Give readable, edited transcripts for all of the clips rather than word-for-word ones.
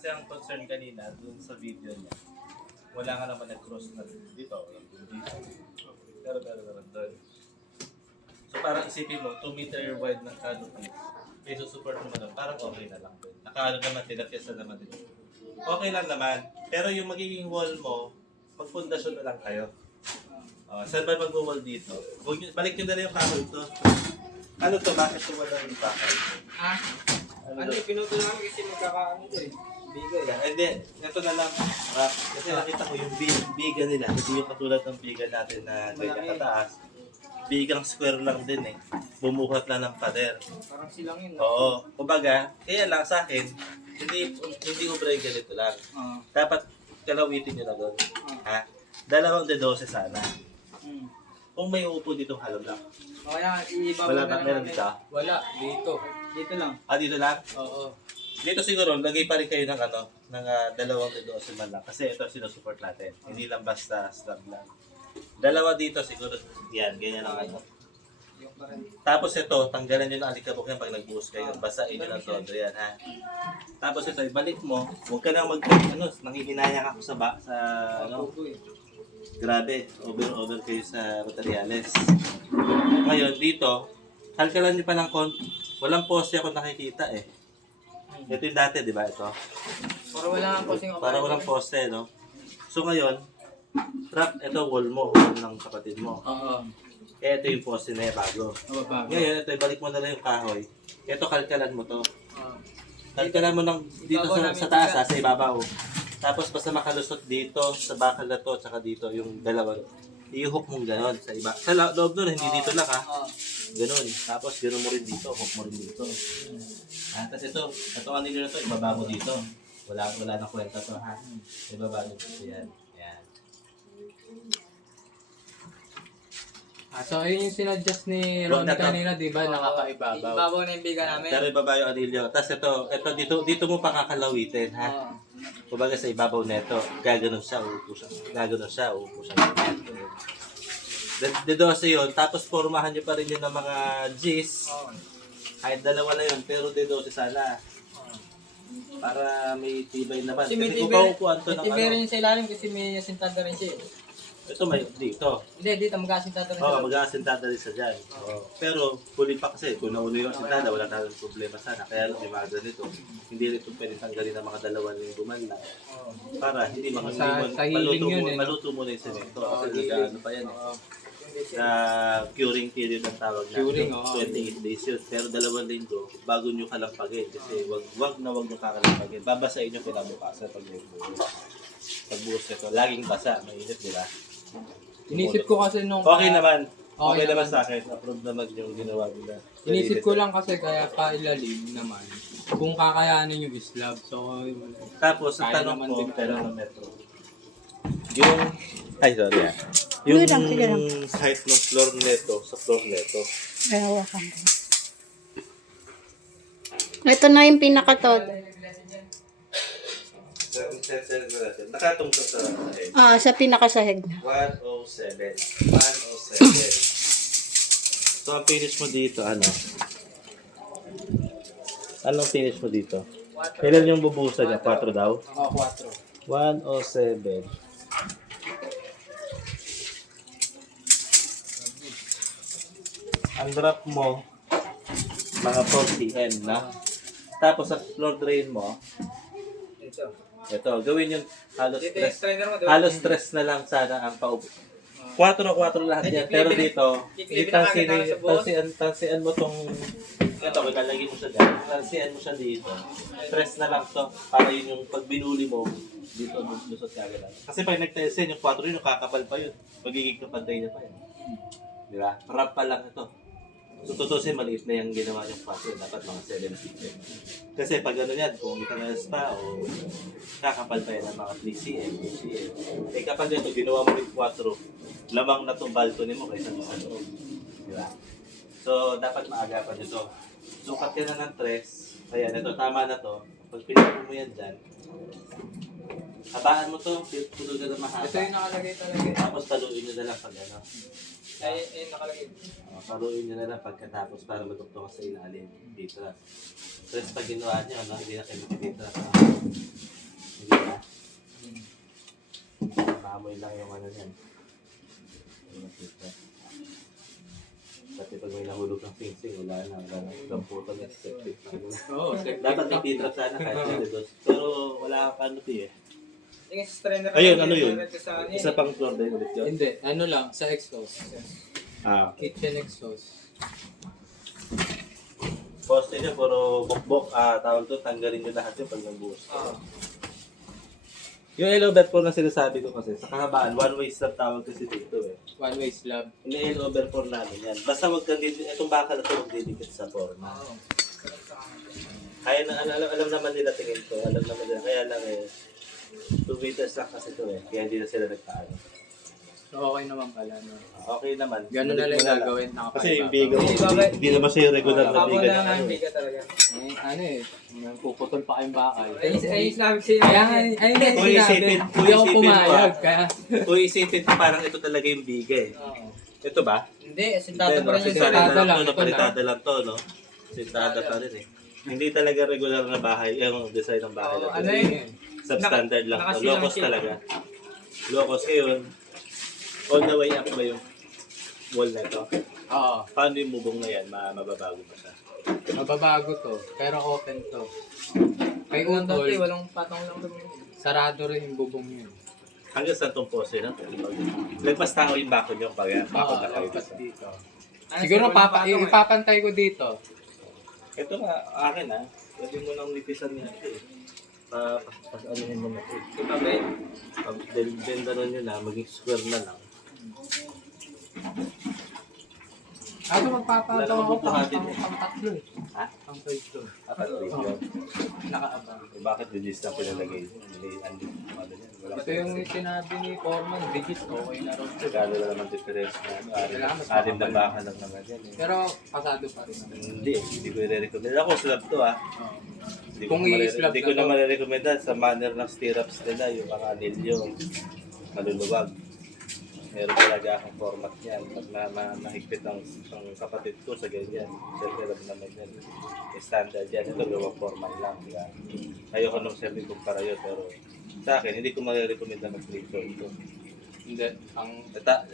Kasi ang concern kanina, dun sa video niya, wala nga naman nag-cross na dito. Pero doon. So parang isipin mo, 2 meter wide ng canopy. Kaya support mo doon, parang okay na lang doon. Nakaano naman, tinapyasa naman din. Okay lang naman. Pero yung magiging wall mo, magpundasyon na lang kayo. Saan ba mag-wall dito? Balik nyo na lang yung kahoy to. Ano to? Bakit ito wala yung kahoy? Ano, pinuto namin kasi magkakaano ito eh. Bigay. Hindi, ito na lang. Kasi nakita ko yung biga nila. Hindi yung katulad ng biga natin na ganyan kataas. Bigang square lang din eh. Bumuhat lang ng pader. Parang silang yun. Oo. Kumbaga, kaya lang sa akin, hindi ubray ganito lang. Dapat kalawitin nyo na doon. Ha? 2 dedose sana. Kung may upo dito halog lang. Kaya iibabaw Wala na ba? lang Meron namin. dito? Wala, dito. Dito lang. Dito lang? Oo. Dito siguro, lagay pa rin kayo ng ng 2 dedose man lang. Kasi ito sinusupport natin. Hindi lang basta slab lang. 2 dito siguro, yan, ganyan lang ano. Yung parang Tapos ito, tanggalan nyo ng alikabok yan pag nagbuhos kayo. Basahin nyo ng todo yan, ha? Tapos ito, ibalik mo. Huwag ka nang nanghihinayang ako sa tubo eh. grabe, over kayo sa materials. Ngayon, dito, halkalan nyo pa ng walang poste ako nakikita eh. Ito yung dati, di ba ito? Para wala nga posing Para walang poste, no? So ngayon, trap, ito wall ng kapatid mo. Oo. Ito yung poste na bago. Bago. Ngayon, ito, ibalik mo na lang yung kahoy. Ito, kalkalan mo to. Kalkalan mo ng dito sa taas, sa ibabaw. Tapos basta makalusot dito, sa bakal na to, tsaka dito, yung dalawa. I-hook mong gano'n sa iba. Sa loob nun, hindi dito lang ha. Gano'n. Tapos gano'n mo rin dito, hook mo rin dito. Tapos ito kanila na to, ibaba mo dito. Wala na kwenta to ha. Ibaba mo dito yan. Yan. So ayun yung sinadjust ni Ronnie kanina, di ba? Nakakaibabaw. Ibabaw na yung biga namin. Pero ibaba yung anilyo. Tapos ito dito mo pa kakalawitin ha. Kumbaga sa ibabaw nito, gaganon siya, uupo siya. Gaganon siya, uupo siya. Dedose yun. Tapos formahan nyo pa rin yun ng mga G's. Kahit 2 na yun, pero dedose sana. Para may tibay naman. Kasi kung paupuan to ng tibay rin sa ilalim kasi may asintada rin siya. Ito may dito. Hindi, dito mag-asintada rin siya. Oo, mag-aasintada rin siya dyan. Pero huli pa kasi, kung nauli yung asintada, wala tayong problema sana. Kaya lang yung mga ganito, hindi rin ito pwede tanggalin ng mga 2 lingguman lang. Para hindi maluto mo na yung semento. Kasi nag-ano pa yan eh. Sa curing period ang tawag na. Curing, 28 days yun. Pero 2 linggo, bago nyo kalampagin. Kasi wag nyo kakalampagin. Babasahin nyo kinabukasan pag pagbuhos nito. Laging basa, mainit, di ba? Inisip ko kasi nung... Okay naman. Okay naman naman sa akin. Approve naman yung ginawa nila. Inisip ko lang kasi kaya pailalim naman. Kung kakayanin yung slab. So, Tapos, ang kaya tanong naman ko, din kailan ng metro? Yung, ay sorry yung sige lang. height ng floor neto sa floor neto. Ay, hawakan ko. Ito na yung pinakatod. Set na natin. Nakatong sa head. Sa pinakasahig na. 107. 107. So, ang finish mo dito, ano? Anong finish mo dito? Kailan yung bubuhusan niya? 4 daw? Oo, 4. 107. Ang drop mo, mga 4 cm na. Tapos sa floor drain mo, ito, gawin yung halos stress na lang sana ang paupo. 4 lahat yan. Pero dito, tansian mo tong, ito, ilalagay mo siya dyan. Tansian mo siya dito. Stress na lang to. Para yun yung pag binuli mo, dito lusot ka agad. Kasi pag nag-tension, yung 4 yun, kakapal pa yun. Magiging kapantay niya pa yun. Di ba? Wrap pa lang ito. So, tutusin, maliit na yung ginawa niyong 4. Dapat mga 7 cm. Kasi pag ano yan, kung itanas pa o kakapal pa yan ng mga 3 cm, 2 cm. Eh kapag ito, ginawa mo yung 4, lamang na itong balcony mo kaysa sa loob. Di ba? So, dapat maagapan ito. Sukat ka na ng 3. Ayan, ito, tama na to. Pag pinapo mo yan dyan, habaan mo to, puto ka na mahaba. Ito yung nakalagay talaga. Tapos taluin nyo na lang pag ano. Ay, nakalagay. Paruin nyo na lang pagkatapos para matugtong sa ilalim. Dito lang. Tapos pag ginawa nyo, hindi na kayo makikita. Maamoy lang yung ano yan. Yung nakita. Kasi pag may nahulog ng sing-sing, wala na. Wala na. Lamputan at septic. Oo, Dapat may titrap sana kahit yung dos. Pero wala kang ano eh. Yung sa strainer Ayun, ano yun? sa ano Isa pang floor din ulit yun. Hindi, ano lang, sa exhaust. Ah. Kitchen exhaust. Poste niya, puro bukbok. Tawag to, tanggalin nyo lahat yun pag nagbuhos. Oo. Yung yellow overpour na sinasabi ko kasi, sa kahabaan, one-way stop tawag kasi dito eh. One-way slab. Yung yellow overpour namin yan. Basta wag kang itong bakal na ito, huwag didikit sa forma. Oo. Kaya na, alam naman nila tingin ko, alam naman nila. Kaya lang eh, 2 meters lang kasi ito eh. Kaya hindi na sila nagpaano. So, okay naman pala, no? Okay naman. Ganun na lang Wala gagawin. Kasi yung biga mo, Hindi, hindi naman siya yung regular na Kapwa biga na na nga ano yung eh. biga talaga. Ano eh, puputol pa kayong bakal. Ayos namin siya. Kaya nga, ayun na Kung sinabi. isipin- kung Hindi ako isipin mo, pumayag. Kaya, Kung isipin ko, parang ito talaga yung biga eh. Oo. Ito ba? Hindi, asintado pa rin yung Asintado Palitada lang, lang to, ito na. palitada lang to, no? Sintada pa rin eh. Hindi talaga regular na bahay, yung design ng bahay Oo, na ano to. yun? Substandard lang to. nakasilang Locos siya. talaga. Locos ngayon. All the way up ba yung wall na to? oo, Paano yung bubong na yan? Mababago pa siya. mababago to. Pero open to. Kay Kung Utol, dati, walang patong lang doon. sarado rin yung bubong yun. Hanggang saan tong pose na to? Nagpas tao yung bako nyo pag bako Oo, na kayo. lampas dito. Ano, Siguro walang patong eh. ipapantay ko dito. Ito nga, akin ha. Pwede mo nang nipisan niya ito eh. Anuhin mo na ito eh. Itabi. Pag dendaro nyo na, maging square na lang. Ako magpapataw Wala namang ako bubuhatin eh. pang tatlo eh. Ha? Pang tatlo. Apat rin yun. Nakaabang. Eh, bakit digis na pinalagay? Hindi, ano yan? Wala Ito yung sinabi ni Foreman, digit, okay na ron. Regalo na naman difference na ano. Kailangan mas Anim na makapal. baka lang naman yan eh. Pero pasado pa rin. Hindi ko i-recommend. Ako, slab to ah. Oo. Hindi Kung i-slab Hindi ko na na to. marirecommend sa manner ng stirrups nila, yung mga anilyo, maluluwag. Meron talaga akong format yan. Pag nahigpit ang kapatid ko sa ganyan, siyempre alam naman yan. Standard yan. Ito gawang format lang. Diba? Ayoko nung siyempre kumpara yun, pero sa akin, hindi ko marirecommend na mag-3 ito. Hindi. Ang,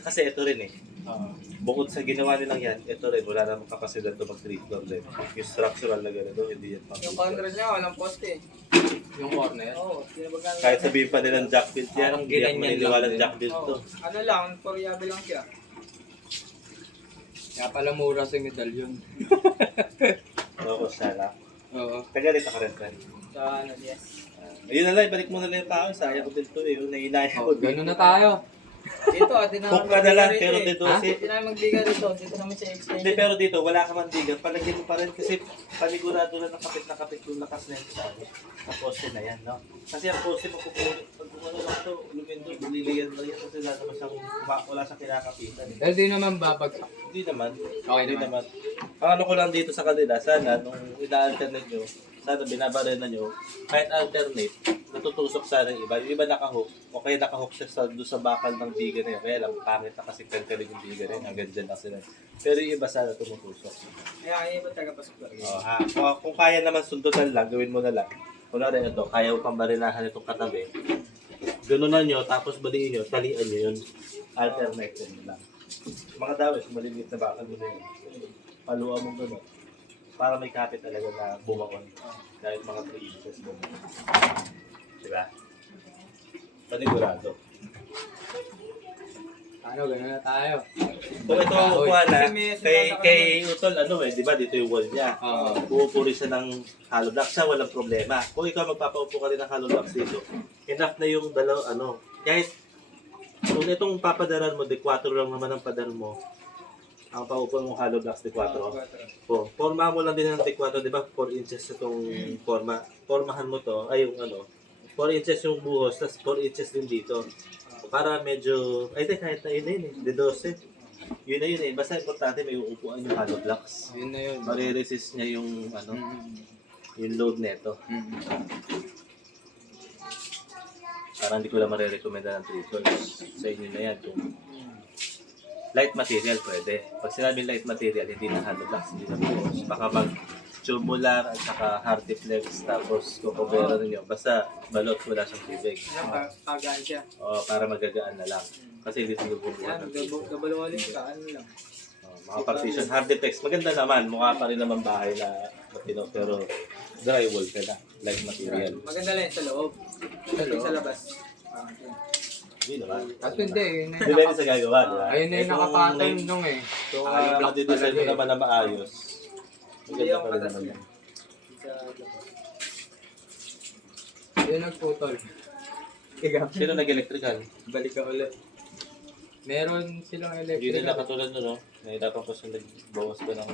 Kasi ito rin eh. oo. Bukod sa ginawa nilang yan, ito rin, wala namang kapasidad ito mag-3 din. Yung structural na gano'n, hindi yan pang Yung counter niya, walang poste. Yung corner. Oo, sinabagan. kahit sabihin pa nilang jack built yan, Parang hindi ako ganyan maniniwala lang jack built to. Ano lang, foryabe lang siya. Kaya pala mura sa medalyon. Oo, sana. Oo. Tagalita ka rin, friend. Sa ano, yes. Ayun na lang, balik mo na lang yung tao. Sayang ko din to eh. Nainaya ko. Oh, ganun na tayo. Dito, atin na Hook ka na lang, pero dito. dito Ha? si... Hindi namin magbiga dito. Dito naman siya Hindi, explain. pero dito, wala ka man digan. Palagyan mo pa rin kasi panigurado lang na kapit yung lakas na yun sa akin. Ang poste na yan, no? Kasi ang poste mo kukunin. Pag kumano lang to, lumendo, liliyan lang yan kasi wala naman siyang, wala siyang kinakapitan. Pero di naman babagsak. Hindi naman. Okay Hindi naman. naman. Ang ano ko lang dito sa kanila, sana nung ina-alternate nyo, sana binabarena nyo, kahit alternate, natutusok sana yung iba. Yung iba nakahook, o kaya nakahook siya doon sa bakal ng biga na yun. Kaya lang, pangit na kasi kankarin yung biga na yun. Hanggang dyan lang sila. Pero yung iba sana tumutusok. Kaya ayaw ba taga-pasok talaga? Kung kaya naman sundutan lang, gawin mo na lang. Kung rin ito, kaya mo pang barinahan itong katabi. Ganunan nyo, tapos baliin nyo, talian nyo yun. Alternate yun lang. Mga dawes, maliliit na bakal mo na yun. Paluan mo gano'n. Para may kapit talaga na bumakon. Kahit mga 3 inches mo. Diba? Panigurado. Ano, ganun na tayo. Kung ito ang kukuha na, Kasi may kay Utol, ano eh, di ba dito yung wall niya. Oo. Pupuri siya ng hollow blocks siya, walang problema. Kung ikaw magpapaupo ka rin ng hollow blocks dito, enough na yung kahit kung itong papadaran mo, D4 lang naman ang padaran mo, ang paupo mong hollow blocks D4. Oh, forma mo lang din ng D4, di ba? 4 inches itong forma. Formahan mo to, ay yung 4 inches yung buhos, tapos 4 inches din dito. Para medyo, kahit na yun eh, D12. Yun na yun eh. Basta importante may uupuan yung hollow blocks. Yun na yun. Mariresist niya yung yung load neto. Parang hindi ko lang marirekomenda ng triggers. Sa inyo na yan. Kung light material pwede. Pag sinabi light material, hindi na hollow blocks, hindi na buhos. Baka tubular at saka Hartiflex, tapos kukubera ninyo. Basta balot, wala siyang tubig. Pagaan siya. O, para magagaan na lang. Kasi hindi ito bubuhat Yan, ng tubig. gabalawalin ka, ano lang. Mga partition, Harditex, maganda naman. Mukha pa rin naman bahay na matino, pero drywall ka na, like material. Maganda lang yung sa loob. Yung sa labas. Hindi naman. At hindi, yun na Depende sa gagawa, di ba? ayun na yung nakapatong nung eh. Kung Ayaw block madidesign mo talaga eh. naman na maayos, Hindi maganda yung pa rin katas naman. niya. yan. Sa labas. Yun nagputol. Sino nag-electrical? Balik ka ulit. Meron silang Hindi electric. nila katulad nun, no? Nahirapan ko siya nagbawas ko ng...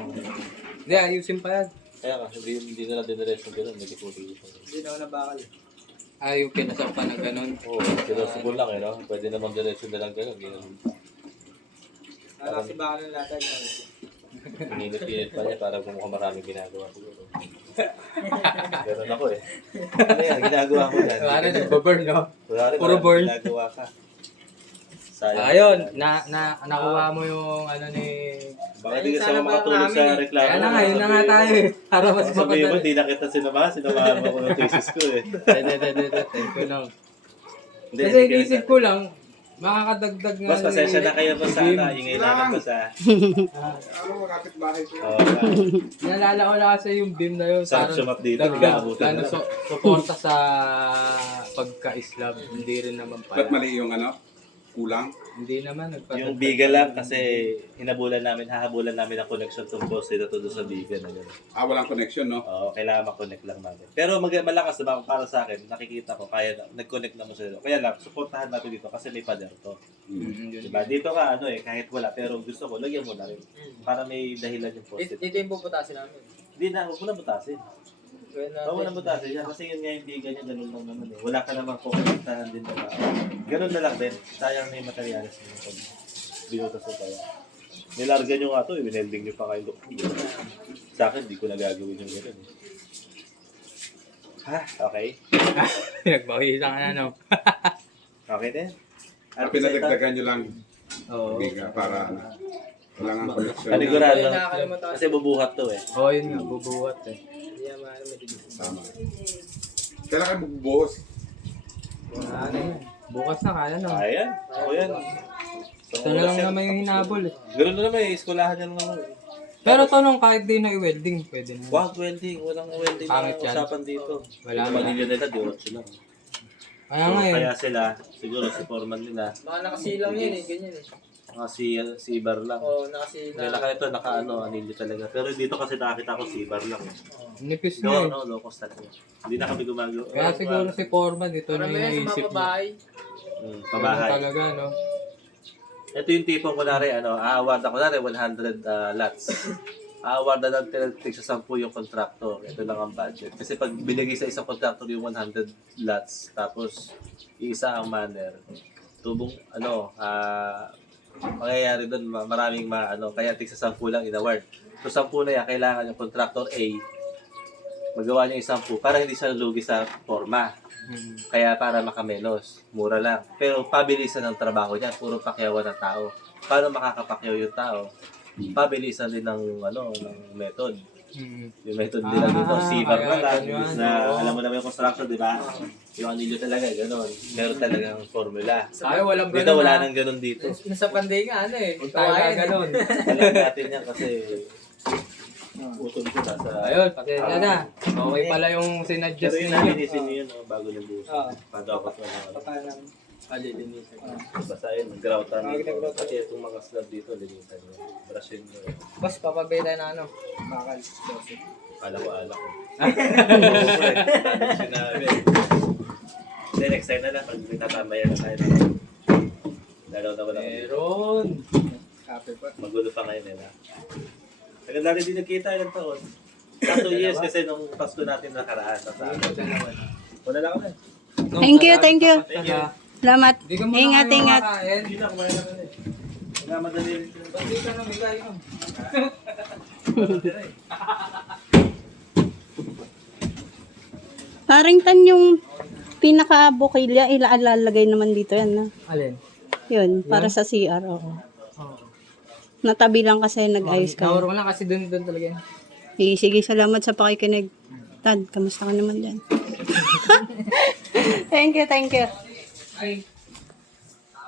Hindi, ayusin pa yan. Kaya ka, hindi nila diniretso gano'n, nag-ipuli ko. Hindi na ako nabakal. Yung pinasok pa ng ganun. Oo, sinusubol lang eh, no? Pwede namang diretso na lang gano'n. Kasi bakal ng latag. Ininit-init pa niya para kung mukhang maraming ginagawa ko. Ganun ako eh. Ano yan, ginagawa ko yan. Wala nagbaburn, no? Kunwari, Puro maraming burn. ginagawa ka. Sayang. Ayun, nakuha mo yung ano ni... Baka di kasi ako makatulog sa reklamo. Kaya na nga, yun na nga tayo eh. Para mas Baka sabihin mo, mapadali. di na kita sinamahan mo ako ng thesis ko eh. Thank you lang. Hindi, Kasi hindi inisip ko lang, makakadagdag nga. Mas pasensya na kayo pa sa ingay namin pa sa... Ano mo kapit bahay ko? Oo, Nalala ko na kasi yung beam na yun. sarap parang sumap dito. dagdag, Naabutan ano, na. suporta sa pagka-Islam. Hindi rin naman Ba't pala. mali yung ano? Kulang? Hindi naman. Yung biga lang kasi hahabulan namin ang connection tong post dito doon sa biga na gano'n. Walang connection, no? Oo, kailangan mag-connect lang namin. Pero malakas naman para sa akin, nakikita ko, kaya nag-connect naman sila. Kaya lang, supportahan natin dito kasi may pader to. Diba? Dito ka, kahit wala, pero gusto ko, lagyan mo na rin. Para may dahilan yung post. Dito yung puputasin namin. Hindi na, huwag mo na butasin. Gawin Oo, wala natin. butasin yan. Kasi yun nga yung biga niya, ganun lang naman eh. Wala ka namang kukonektahan din na ganun na lang din. Sayang na yung materialis mo pag binutas mo tayo. Nilarga nyo nga to, winelding nyo pa kayo. Sa akin, di ko na gagawin yung ganun eh. Ha? Okay? Nagbawisan ka na, no? Okay din? Pinadagdagan nyo lang Oo. biga para walang ang connection. Panigurado. Ayun, nakakalimutan. Kasi bubuhat to eh. Oo, yun nga, bubuhat eh. Hindi yan maano madilis. Tama. Kailan kayo magbubuhos? Ano yun? Bukas na, kaya na. Ayan. Ako yan. Ito na lang naman yung hinabol eh. Ganun na naman eh. Iskulahan niya naman eh. Pero tanong, kahit di na i-welding, pwede na. Wag welding. Walang welding na Pangit yan. usapan dito. Wala Yung na. manilya nila, diretso lang. Kaya So, nga eh. kaya sila, siguro si foreman nila, Baka nakasilang yun eh, ganyan eh. mga si Ibar lang. Oo, May nakasilang. naka ito, anilyo talaga. Pero dito kasi nakakita ko si Ibar lang. Nipis No, na eh. no, low cost talaga. Hindi na kami gumagawa. Kaya siguro si Foreman, ito na Parang yung may sa mga naisip niya. babae. Ano Pabahay. talaga, no? Ito yung tipong kunwari, aaward ako kunwari 100 lots. Aaward na ng sa 10 yung contractor. Ito lang ang budget. Kasi pag binigay sa isang contractor yung 100 lots, tapos isa ang manner, tubong, mangyayari doon, maraming kaya sa 10 lang in-award. So 10 na yan, kailangan yung contractor A, magawa niya yung 10 para hindi siya lugi sa forma. Kaya para makamenos, mura lang. Pero pabilisan ng trabaho niya, puro pakyawan ng tao. Paano makakapakyaw yung tao? Pabilisan din ng ng method. Yung method nila dito, sibar na kaya lang. ganyan, Na, oo. alam mo naman yung construction, di ba? Yung anilyo talaga, gano'n. Meron talagang formula. Ay, walang Dito, ganun wala na. nang gano'n dito. Nasa panday nga ano eh. Huwag tayo Kawain. ganun. Alam natin yan kasi utol ko sa... Ayun, pasensya na. Okay pala yung sinadjust Pero yun, ninyo. nalinisin niyo yun, bago nag-uusap. Oo. Padapat mo Parang palilinisin. Basta yun, mag-groutan dito. Pati itong mga slab dito, linisan nyo. Brushin nyo. boss, papabay tayo na ano. Bakal. Alam ko. Sinabi. Hindi, next time na lang, pag may tatamayan na tayo. Lalo na wala. Meron. Kape pa. Magulo pa ngayon nila. Tagal natin din nagkita ilang taon. 2 years kasi nung Pasko natin nakaraan. Wala lang kami. Thank you, thank you. Thank you. Salamat. Di ka muna Ingat, kayo ingat. makakain. Hindi na, kumain na kami. Wala madali rin. Hindi ka na bigay yun. Parang tan yung pinaka-bukilya, ilalagay naman dito yan. Na. Alin? Yun, para sa CR. Oo. Natabi lang kasi nag-ayos ka. Nawaro lang kasi doon talaga yan. Sige, salamat sa pakikinig. Tad, kamusta ka naman dyan? Thank you, thank you. Ay,